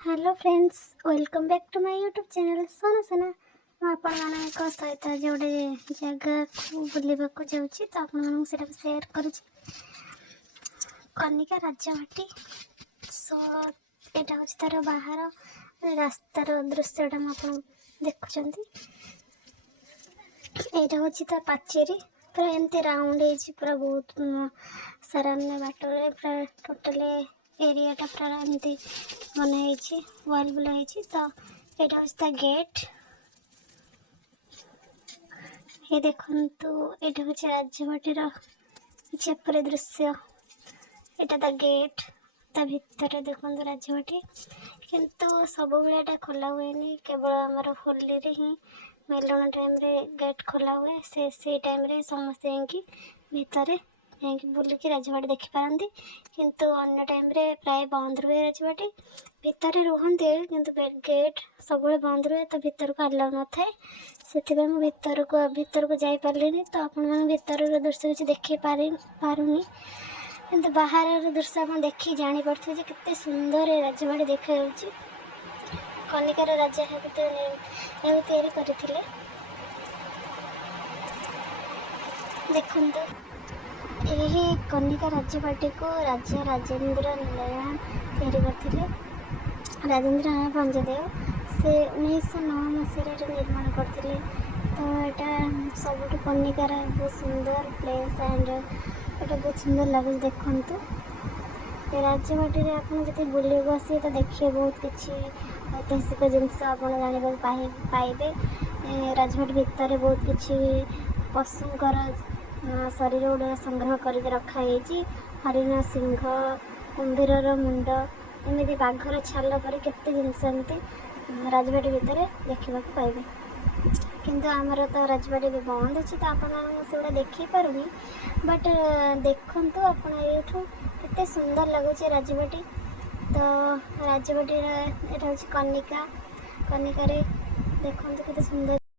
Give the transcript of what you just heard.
Hello friends, welcome back to my YouTube channel Sona Sona. आपण सहित जो जगह को बुलवाक जाऊँगी तो आपण सेयार करुँच कनिका राजवाटी। सो यहाँ हूँ तार बाहर रास्तार दृश्यटा मुझे देखुं। यहाँ हूँ ता पाचेरी पूरा एमती राउंड पूरा बहुत सारा बाट पूरा टोटाल एरियाटा पूरा एमती बनाई वाल बुलाई। तो यहाँ हूँ गेट। ये देखु यहाँ हूँ राजवाटीर चेपर दृश्य। यहाँ ता गेट ता भितर देखो राजवाटी, किंतु सब बेला खोला हुए केवल आमर होली रे ही मेलण टाइम रे गेट खोला हुए। से टाइम रे समस्ते भितर बुलिकी राजवाटी देखी पारती, किंतु अन्य टाइम रे प्राय बंद रुए राजवाटी। भितर रुहते किंतु गेट सब बंद रुए, तो भितर को अलाउ न थाए। से भितर को जाई पारलिनी। तो आपण भितर दृश्य किसी देखी पारुनी, किंतु बाहर दृश्य आप देखी जानी पड़े केते सुंदर राजवाड़ी देखा। कनिकार राजा तैयारी करथिले। देखंतु यही कनिका राजवाटी को राजा राजेंद्र नारायण तैयारी करथिले। राजेंद्र नारायण पंचदेव से 1909 मसीह निर्माण करथिले। तो यहाँ सब कनिकार बहुत सुंदर प्लेस एंड यहाँ बहुत सुंदर लगे। देखु राजवाटी आप बुलवाक आसे तो देखिए बहुत किसी ऐतिहासिक जिनस आप जानवा पाइबे। राजवाटी भितर बहुत किसी पशुंकर शरीर गुड़ा संग्रह कर रखाई। हरिण, सिंह, कुंभीर मुंड, एमती बाघर छाल पर केते जिनस एमती राजवाटी भितर देखा पाइबे। किंतु आमर तो राजवाटी भी बंद अच्छी, तो आपड़ा देखी पारुनी। बट देखु आपठू केते सुंदर लगुच राजवाटी। तो राजवाटी यहाँ हूँ कनिका। कनिकार देखु केते सुंदर